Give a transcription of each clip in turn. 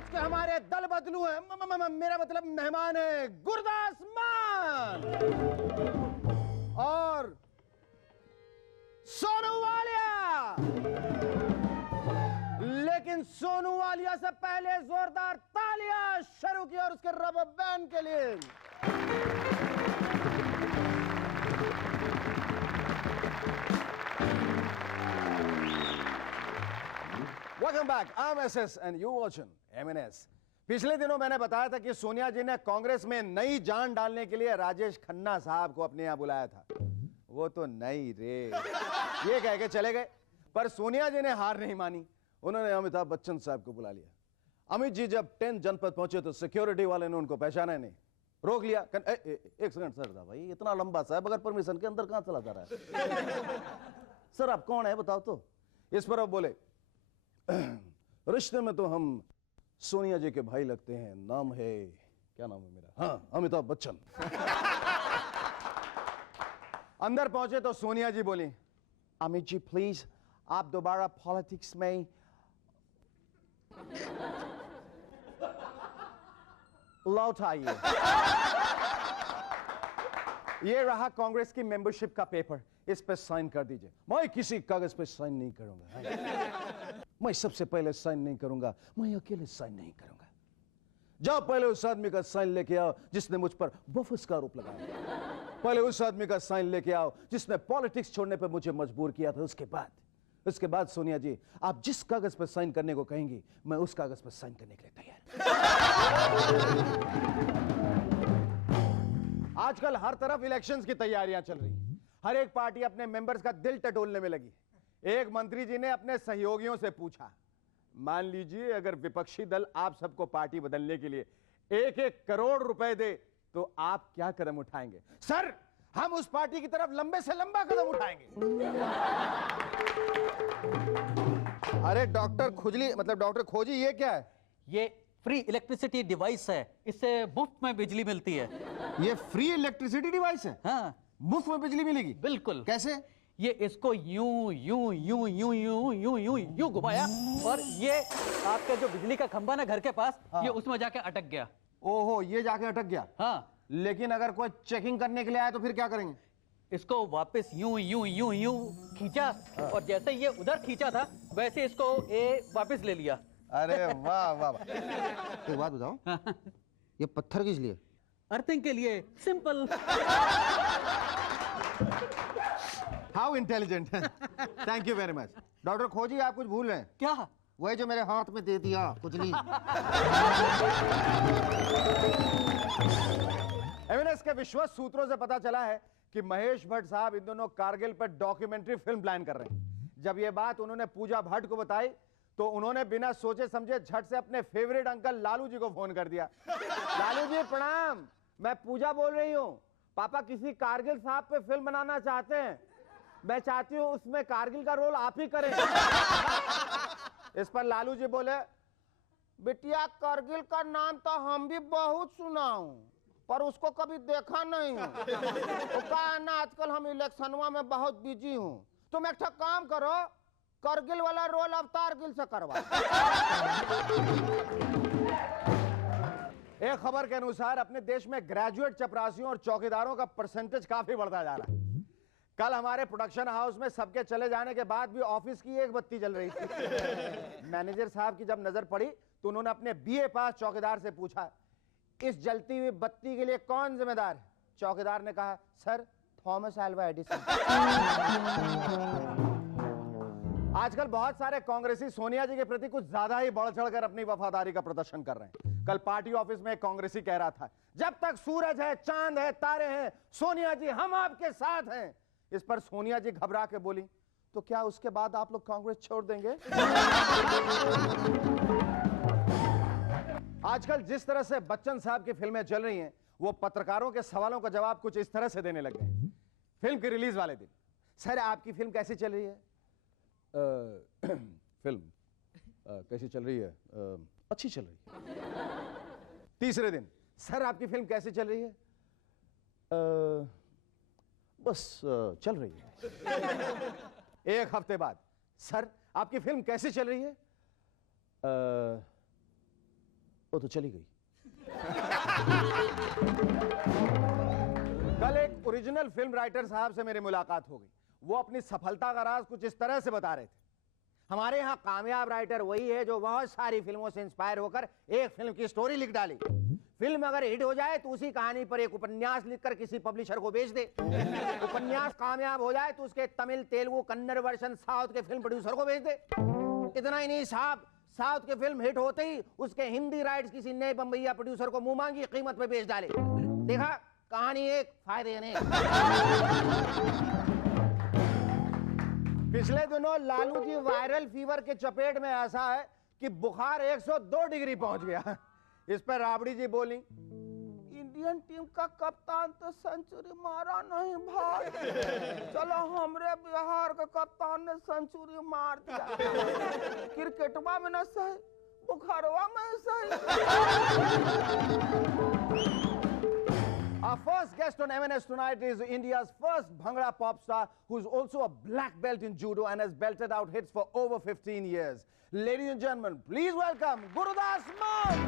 आज के हमारे दल बदलू हैं, मेरा मतलब मेहमान है गुरदास मान और सोनू वालिया। लेकिन सोनू वालिया से पहले जोरदार तालियां शुरू की और उसके रबर बैंड के लिए। Welcome back, I am SS and you watching MNS. पिछले दिनों मैंने बताया था कि सोनिया जी ने कांग्रेस में नई जान डालने के लिए राजेश खन्ना साहब को अपने यहां बुलाया था। वो तो नई रे ये कह के चले गए, पर सोनिया जी ने हार नहीं मानी। उन्होंने अमिताभ बच्चन साहब को बुला लिया। अमित जी जब 10 जनपद पहुंचे तो सिक्योरिटी वाले ने उनको पहचाना नहीं, रोक लिया। एक सेकंड सर, था भाई इतना लंबा साहब बगैर परमिशन के अंदर कहां चला जा रहा है? सर आप कौन है बताओ तो। इस पर अब बोले, रिश्ते में तो हम सोनिया जी के भाई लगते हैं, नाम है, क्या नाम है मेरा? हाँ, अमिताभ बच्चन। अंदर पहुंचे तो सोनिया जी बोली, अमित जी प्लीज आप दोबारा पॉलिटिक्स में लौट आइए। ये रहा कांग्रेस की मेंबरशिप का पेपर, इस पे साइन कर दीजिए। मैं किसी कागज पे साइन नहीं करूंगा। मैं सबसे पहले साइन नहीं करूंगा, मैं अकेले साइन नहीं करूंगा। जाओ पहले उस आदमी का साइन लेके आओ जिसने मुझ पर बोफस का आरोप लगाया। पहले उस आदमी का साइन लेके आओ जिसने पॉलिटिक्स छोड़ने पर मुझे मजबूर किया था। उसके बाद सोनिया जी आप जिस कागज पर साइन करने को कहेंगी मैं उस कागज पर साइन करने के लिए तैयार। आजकल हर तरफ इलेक्शंस की तैयारियां चल रही हैं। हर एक पार्टी अपने मेंबर्स का दिल टटोलने में लगी। एक मंत्री जी ने अपने सहयोगियों से पूछा, मान लीजिए अगर विपक्षी दल आप सबको पार्टी बदलने के लिए 1-1 करोड़ रुपए दे तो आप क्या कदम उठाएंगे? सर हम उस पार्टी की तरफ लंबे से लंबा कदम उठाएंगे। अरे डॉक्टर खुजली, मतलब डॉक्टर खोजी, ये क्या है? ये फ्री इलेक्ट्रिसिटी डिवाइस है, इससे मुफ्त में बिजली मिलती है। ये फ्री इलेक्ट्रिसिटी डिवाइस है? हाँ, मुफ्त में बिजली मिलेगी? बिल्कुल। कैसे? ये इसको यूं यूं यूं यूं यूं यूं यूं यूं घुमाया और ये आपका जो बिजली का खंभा ना घर के पास, ये उसमें जाके अटक गया। ओहो, ये जाके अटक गया। हाँ, लेकिन अगर कोई चेकिंग करने के लिए आया तो फिर क्या करेंगे? इसको वापस यूं यूं यूं यूं खींचा और जैसे ये उधर खींचा था वैसे इसको वापस ले लिया। अरे वाह वाह वाह। एक बात बताओ, ये पत्थर किस लिए? अर्थिंग के लिए, simple. How intelligent. Thank you very much. Doctor खोजी आप कुछ भूल रहे हैं। क्या? वही जो मेरे हाथ में दे दिया कुछ नहीं। एमएनएस के विश्वस्त सूत्रों से पता चला है कि महेश भट्ट साहब इन दोनों कारगिल पर डॉक्यूमेंट्री फिल्म प्लान कर रहे हैं। जब ये बात उन्होंने पूजा भट्ट को बताई तो उन्होंने बिना सोचे समझे झट से अपने फेवरेट अंकल लालू जी को फोन कर दिया। लालू जी प्रणाम, मैं पूजा बोल रही हूँ। पापा किसी कारगिल साहब पे फिल्म बनाना चाहते हैं, मैं चाहती हूँ उसमें कारगिल का रोल आप ही करें। इस पर लालू जी बोले, बिटिया कारगिल का नाम तो हम भी बहुत सुना हूं पर उसको कभी देखा नहीं हूं। तो कहा ना आजकल हम इलेक्शनवा में बहुत बिजी हूं, तुम एक काम करो, कारगिल वाला रोल अवतार गिल से करवा। एक खबर के अनुसार अपने देश में ग्रेजुएट चपरासियों और चौकीदारों का परसेंटेज काफी बढ़ता जा रहा है। कल हमारे प्रोडक्शन हाउस में सबके चले जाने के बाद भी ऑफिस की एक बत्ती जल रही थी। मैनेजर साहब की जब नजर पड़ी तो उन्होंने अपने बीए पास चौकीदार से पूछा, इस जलती हुई बत्ती के लिए कौन जिम्मेदार है? चौकीदार ने कहा, सर थॉमस अल्वा एडिसन। आजकल बहुत सारे कांग्रेसी सोनिया जी के प्रति कुछ ज्यादा ही बढ़ चढ़कर अपनी वफादारी का प्रदर्शन कर रहे हैं। कल पार्टी ऑफिस में एक कांग्रेसी कह रहा था, जब तक सूरज है, चांद है, तारे हैं, सोनिया जी हम आपके साथ हैं। इस पर सोनिया जी घबरा के बोली, तो क्या उसके बाद आप लोग कांग्रेस छोड़ देंगे? आजकल जिस तरह से बच्चन साहब की फिल्में चल रही हैं, वो पत्रकारों के सवालों का जवाब कुछ इस तरह से देने लग गए। फिल्म की रिलीज वाले दिन, सर आपकी फिल्म कैसी चल रही है? फिल्म कैसी चल रही है? अच्छी चल रही है। तीसरे दिन, सर आपकी फिल्म कैसी चल रही है? बस चल रही है। एक हफ्ते बाद, सर आपकी फिल्म कैसी चल रही है? तो चली गई। कल एक ओरिजिनल फिल्म राइटर साहब से मेरी मुलाकात हो गई। वो अपनी सफलता का राज कुछ इस तरह से बता रहे थे। हमारे यहाँ कामयाब राइटर वही है जो बहुत सारी फिल्मों से इंस्पायर होकर एक फिल्म की स्टोरी लिख डाले। फिल्म अगर हिट हो जाए तो उसी कहानी पर एक उपन्यास लिखकर किसी पब्लिशर को बेच दे। उपन्यास कामयाब हो जाए तो उसके तमिल, तेलुगु, कन्नड़ वर्जन साउथ के फिल्म प्रोड्यूसर को बेच दे। इतना ही नहीं साहब, साउथ के फिल्म हिट होते ही उसके हिंदी राइट्स किसी नए बम्बईया प्रोड्यूसर को मुंह मांगी कीमत पे बेच डाले। देखा, कहानी एक, फायदे अनेक। पिछले दिनों लालू जी वायरल फीवर के चपेट में ऐसा है कि बुखार 102 डिग्री पहुंच गया। इस पर राबड़ी जी बोली, इंडियन टीम का कप्तान तो सेंचुरी मारा नहीं भाई, चलो हमरे बिहार के कप्तान ने सेंचुरी मार दिया। क्रिकेटवा में न सही, बुखारवा में सही। Our first guest on MNS tonight is India's first Bhangra pop star who's also a black belt in judo and has belted out hits for over 15 years. Ladies and gentlemen, please welcome Gurudas Mann.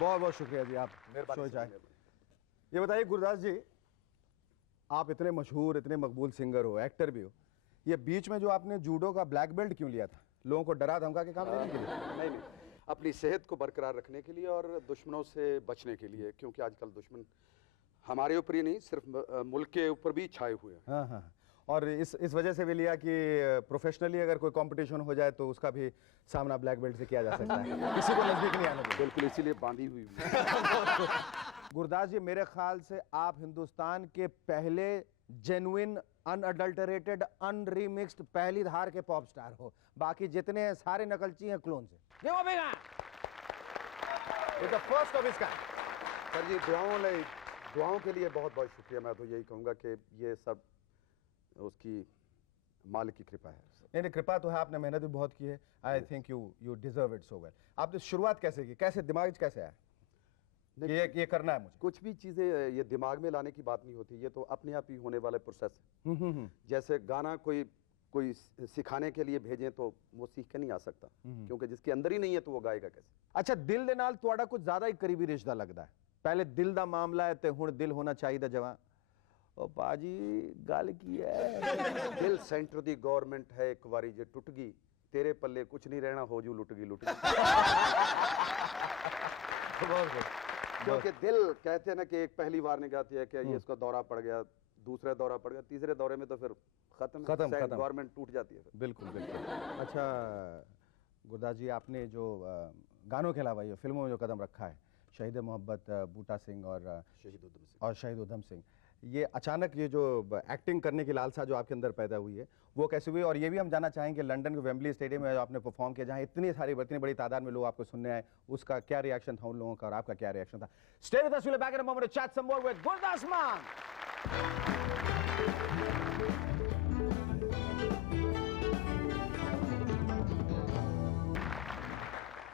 बहुत बहुत शुक्रिया जी, आप show चाहे। ये बताइए गुरदास जी, आप इतने मशहूर, इतने मकबूल सिंगर हो, एक्टर भी हो, ये बीच में जो आपने जूडो का ब्लैक बेल्ट क्यों लिया था? लोगों को डरा धमका के काम लेने के लिए? नहीं, अपनी सेहत को बरकरार रखने के लिए और दुश्मनों से बचने के लिए, क्योंकि आजकल दुश्मन हमारे ऊपर ही नहीं, सिर्फ मुल्क के ऊपर भी छाए हुए हैं। हाँ हाँ, और इस वजह से भी लिया कि प्रोफेशनली अगर कोई कंपटीशन हो जाए तो उसका भी सामना ब्लैक बेल्ट से किया जा सकता है, किसी को नजदीक नहीं आने दें। बिल्कुल, इसीलिए बांधी हुई गुरदास जी, मेरे ख्याल से आप हिंदुस्तान के पहले जेन्युइन, अनअडल्टरेटेड, अनरीमिक्स्ड, पहली धार के पॉप स्टार हो। बाकी जितने सारे नकलची हैं क्लोन से। First of its kind. Sir ji, दुआओं के लिए बहुत बहुत शुक्रिया। मैं तो यही कहूँगा कि ये सब उसकी मालिक की कृपा है। नहीं, कृपा तो है, आपने मेहनत भी बहुत की है। I think you deserve it so well. आपने शुरुआत कैसे की, कैसे दिमाग कैसे आया ये करना है मुझे? कुछ भी चीज़ें ये दिमाग में लाने की बात नहीं होती, ये तो अपने आप ही होने वाले प्रोसेस है। जैसे गाना कोई सिखाने के लिए भेजें तो वो सीख के नहीं आ सकता, क्योंकि जिसके अंदर ही नहीं है तो वो गाएगा कैसे? अच्छा, दिल दे नाल तुहाड़ा कुछ ज्यादा ही करीबी रिश्ता लगता है। पहले दिल दा मामला है ते हुण दिल होना चाहिए जवां। ओ पाजी गल की है, दिल सेंटर दी गवर्नमेंट है, एक बारी जे टूट गई तेरे पल्ले कुछ नहीं रहना, हो जू लुट गई। क्योंकि दिल कहते हैं ना कि एक पहली बार निगाहती है कि ये इसको दौरा पड़ गया, दूसरा दौरा पड़ गया, तीसरे दौरे में तो फिर खत्म गवर्नमेंट टूट जाती है। बिल्कुल बिल्कुल। अच्छा गुरदास जी, आपने जो गानों के अलावा ये फिल्मों में जो कदम रखा है, शहीद मोहब्बत, बूटा सिंह और शहीद उधम सिंह, ये अचानक ये जो एक्टिंग करने की लालसा जो आपके अंदर पैदा हुई है वो कैसे हुई? और ये भी हम जानना चाहेंगे लंदन के वेम्बली स्टेडियम में आपने परफॉर्म किया, जहाँ इतनी बड़ी तादाद में लोग आपको सुनने आए, उसका क्या रिएक्शन था उन लोगों का और आपका क्या रिएक्शन था? Stay with us, we'll be back in a moment to chat some more with Gurdas Mann.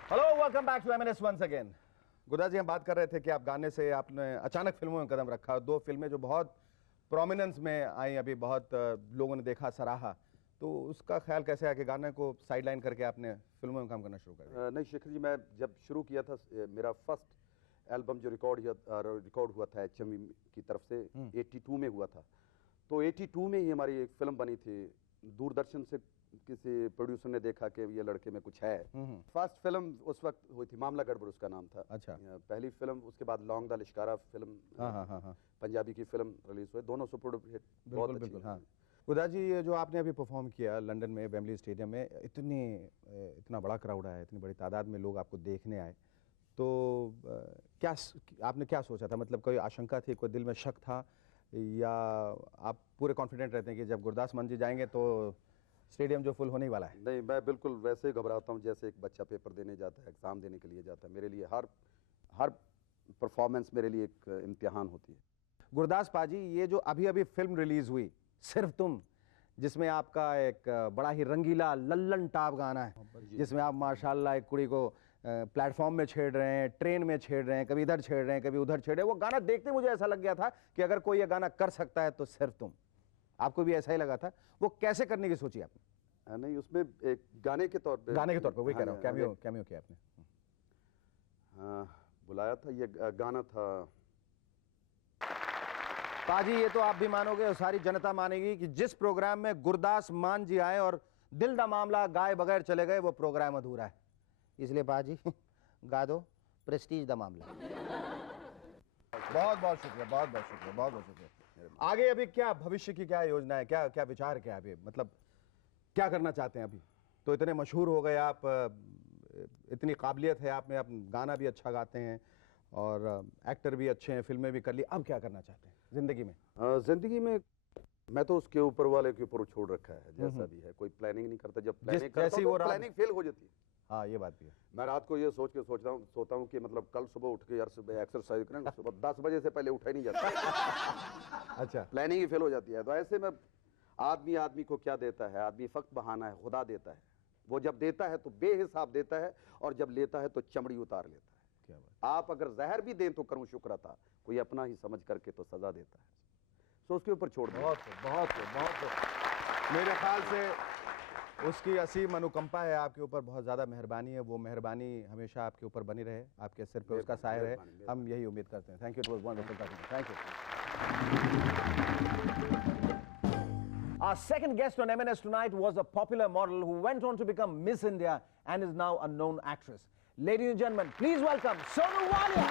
Hello, welcome back to MNS once again. Gurdas ji, हम बात कर रहे थे कि आप गाने से आपने अचानक फिल्मों में कदम रखा। दो फिल्में जो बहुत प्रोमिनेंस में आई, अभी बहुत लोगों ने देखा, सराहा, तो उसका ख्याल कैसे आया कि गाने को साइडलाइन करके आपने फिल्मों में काम करना शुरू कर दिया? नहीं शेखर जी, मैं जब शुरू किया था, मेरा फर्स्ट एल्बम जो रिकॉर्ड हुआ था HMV की तरफ से 82 में हुआ था। तो 82 में ही हमारी एक फिल्म बनी थी। दूरदर्शन से किसी प्रोड्यूसर ने देखा कि ये लड़के में कुछ है। फर्स्ट फिल्म उस वक्त हुई थी, मामला गड़बड़ उसका नाम था। अच्छा। पहली फिल्म, उसके बाद लॉन्ग दा लिश्कारा फिल्म, पंजाबी की फिल्म रिलीज हुई, दोनों सुपर हिट, बहुत अच्छी। हाँ गुरदास जी, ये जो आपने अभी परफॉर्म किया लंदन में वेम्बली स्टेडियम में, इतना बड़ा क्राउड आया, इतनी बड़ी तादाद में लोग आपको देखने आए, तो क्या आपने क्या सोचा था? मतलब कोई आशंका थी, कोई दिल में शक था, या आप पूरे कॉन्फिडेंट रहते हैं कि जब गुरदास मान जी जाएंगे तो स्टेडियम जो फुल होने ही वाला है। नहीं, मैं बिल्कुल वैसे ही घबराता हूँ जैसे एक बच्चा पेपर देने जाता है, एग्ज़ाम देने के लिए जाता है। मेरे लिए हर परफॉर्मेंस मेरे लिए एक इम्तिहान होती है। गुरदास पाजी, ये जो अभी अभी फिल्म रिलीज हुई सिर्फ तुम, जिसमें आपका एक बड़ा ही रंगीला लल्लन टाप गाना है, जिसमें आप माशाल्लाह एक कुड़ी को प्लेटफॉर्म में छेड़ रहे हैं, ट्रेन में छेड़ रहे हैं, कभी इधर छेड़ रहे हैं, कभी उधर छेड़ रहे हैं। वो गाना देखते मुझे ऐसा लग गया था कि अगर कोई ये गाना कर सकता है तो सिर्फ तुम। आपको भी ऐसा ही लगा था? वो कैसे करने की सोची आपने? नहीं, उसमें एक गाने के तौर पे वही कह रहा हूँ, कैमियो किया आपने। बुलाया था, ये गाना था। पाजी, ये तो आप भी मानोगे और सारी जनता मानेगी कि जिस प्रोग्राम में गुरदास मान जी आए और दिल दा मामला गाए बगैर चले गए, वो प्रोग्राम अधूरा है। इसलिए पाजी गा दो प्रेस्टीज दा मामला। बहुत बहुत शुक्रिया, बहुत बहुत शुक्रिया, बहुत बहुत शुक्रिया। आगे अभी क्या भविष्य की क्या योजना है, क्या क्या विचार क्या है अभी, मतलब क्या करना चाहते हैं अभी? तो इतने मशहूर हो गए आप, इतनी काबिलियत है आप में, आप गाना भी अच्छा गाते हैं और एक्टर भी अच्छे हैं, फिल्में भी कर ली, अब क्या करना चाहते हैं जिंदगी में? जिंदगी में मैं तो उसके ऊपर वाले के ऊपर छोड़ रखा है, जैसा भी है। कोई प्लानिंग नहीं करता, जब प्लानिंग करता हूं तो प्लानिंग फेल हो जाती है। हाँ, ये बात भी है। मैं रात को ये सोच के सोता हूँ कि मतलब कल सुबह उठ के यार सुबह एक्सरसाइज करें, सुबह 10 बजे से पहले उठा ही नहीं जाता। अच्छा, प्लानिंग ही फेल हो जाती है। तो ऐसे में आदमी को क्या देता है? आदमी फक्त बहाना है, खुदा देता है। वो जब देता है तो बेहिसाब देता है, और जब लेता है तो चमड़ी उतार लेता है। क्या बात। आप अगर जहर भी दें तो करूं शुक्र अता, कोई अपना ही समझ करके तो सजा देता है। तो उसके ऊपर छोड़ दो। बहुत मेरे ख्याल से उसकी असीम अनुकंपा है आपके ऊपर, बहुत ज़्यादा मेहरबानी है। वो मेहरबानी हमेशा आपके ऊपर बनी रहे, आपके सिर पे उसका साया है, हम यही उम्मीद करते हैं। Thank you, it was wonderful talking, thank you. Our second guest on M&S tonight was a popular model who went on to become Miss India and is now a known actress. Ladies and gentlemen, please welcome Sonu Walia.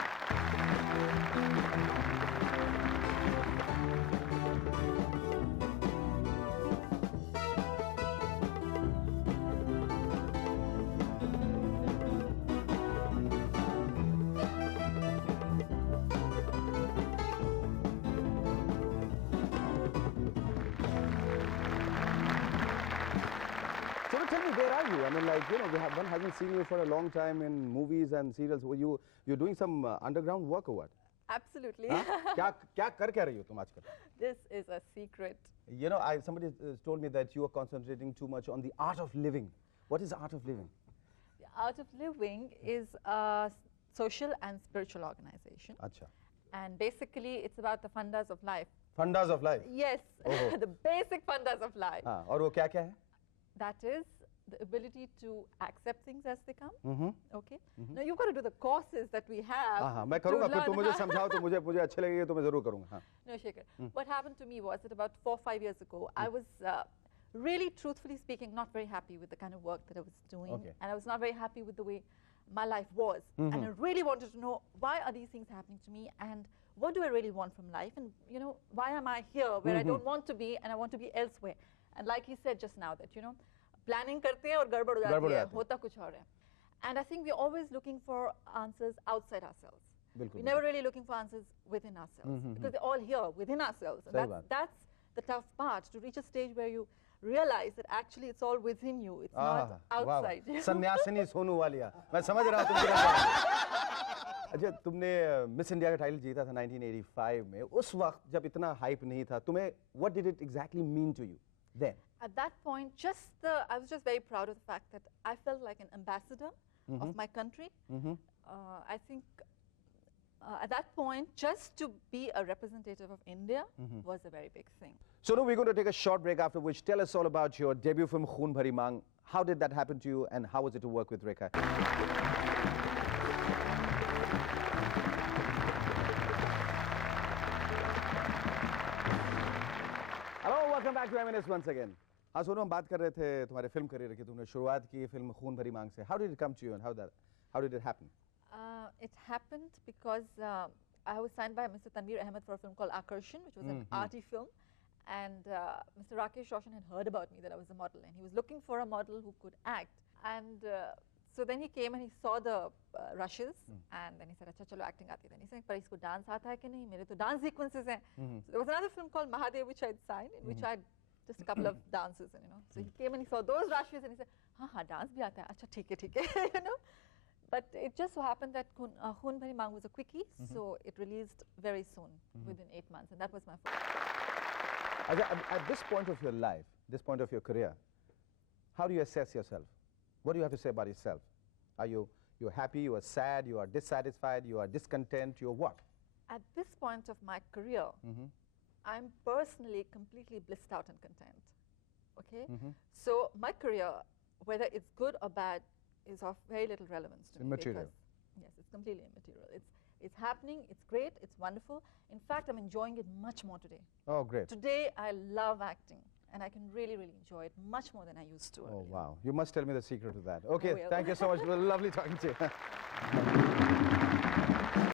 So tell me, where are you? I mean, like, you know, one hasn't seen you for a long time in movies and serials. You're doing some underground work or what? Absolutely. क्या कर क्या रही हो तुम आजकल? This is a secret. You know, somebody told me that you are concentrating too much on the art of living. What is the art of living? The Art of Living is a social and spiritual organization. अच्छा. And basically, it's about the fundas of life. Fundas of life. Yes, the basic fundas of life. हाँ, और वो क्या क्या है? That is the ability to accept things as they come. Okay. Now you've got to do the courses that we have. हाँ, मैं करूँगा, फिर तुम मुझे समझाओ तो मुझे अच्छे लगेंगे तो मैं ज़रूर करूँगा. हाँ. No, Shekhar. What happened to me was that about 4 or 5 years ago, I was really, truthfully speaking, not very happy with the kind of work that I was doing. Okay. And I was not very happy with the way my life was. And I really wanted to know, why are these things happening to me? And what do I really want from life? And, you know, why am I here where I don't want to be and I want to be elsewhere? And like he said just now, that, you know, planning karte hain aur gadbad ho jati hai, hota kuch aur hai. And I think we're always looking for answers outside ourselves. बिल्कुल. We're never really looking for answers within ourselves, because they're all here within ourselves. And that's the tough part, to reach a stage where you realize that actually it's all within you. It's not outside. सन्यासिनी Sonu Walia, मैं समझ रहा हूँ तुम क्या कह रहे हो। अच्छा, तुमने मिस इंडिया का टाइटल जीता था 1985 में। उस वक्त जब इतना हाइप नहीं था, तुम्हें what did it exactly mean to you then? At that point, I was just very proud of the fact that I felt like an ambassador of my country. I think at that point, just to be a representative of India was a very big thing. So now we're going to take a short break, after which tell us all about your debut film Khoon Bhari Maang. How did that happen to you and how was it to work with Rekha? Hello, welcome back to M&S once again. हाँ सोनू, हम बात कर रहे थे तुम्हारे film career की। तुमने शुरुआत की फिल्म खून भरी मांग से. How did it come to you and how did it happen? It happened because I was signed by Mr. Tanveer Ahmed for a film called Akarshan, which was an arty film. And Mr. Rakesh Roshan had heard about me, that I was a model, and he was looking for a model who could act. And so then he came and he saw the rushes, and then he said, "Acha, chalo, acting aati hai." Then he said, "Par isko dance aata hai ki nahi? Mere to dance sequences hain." So there was another film called Mahadev, which I had signed, in which I just a couple of dances, and, you know. So he came and he saw those rushes and he said, "Ha, dance bhi aata hai. Acha, theek hai," you know. But it just so happened that Khoon Bhari Maang was a quickie, so it released very soon, within 8 months, and that was my first. At this point of your life, this point of your career, how do you assess yourself? What do you have to say about yourself? Are you're happy, you are sad, you are dissatisfied, you are discontent, you're what? At this point of my career, I'm personally completely blissed out and content. Okay? So my career, whether it's good or bad, is of very little relevance to me. Immaterial. Yes, it's completely immaterial. It's happening, it's great, it's wonderful. In fact, I'm enjoying it much more today. Oh, great. Today, I love acting, and I can really, really enjoy it much more than I used to Oh, earlier. wow. You must tell me the secret to that. Okay, will. thank you so much. Lovely talking to you.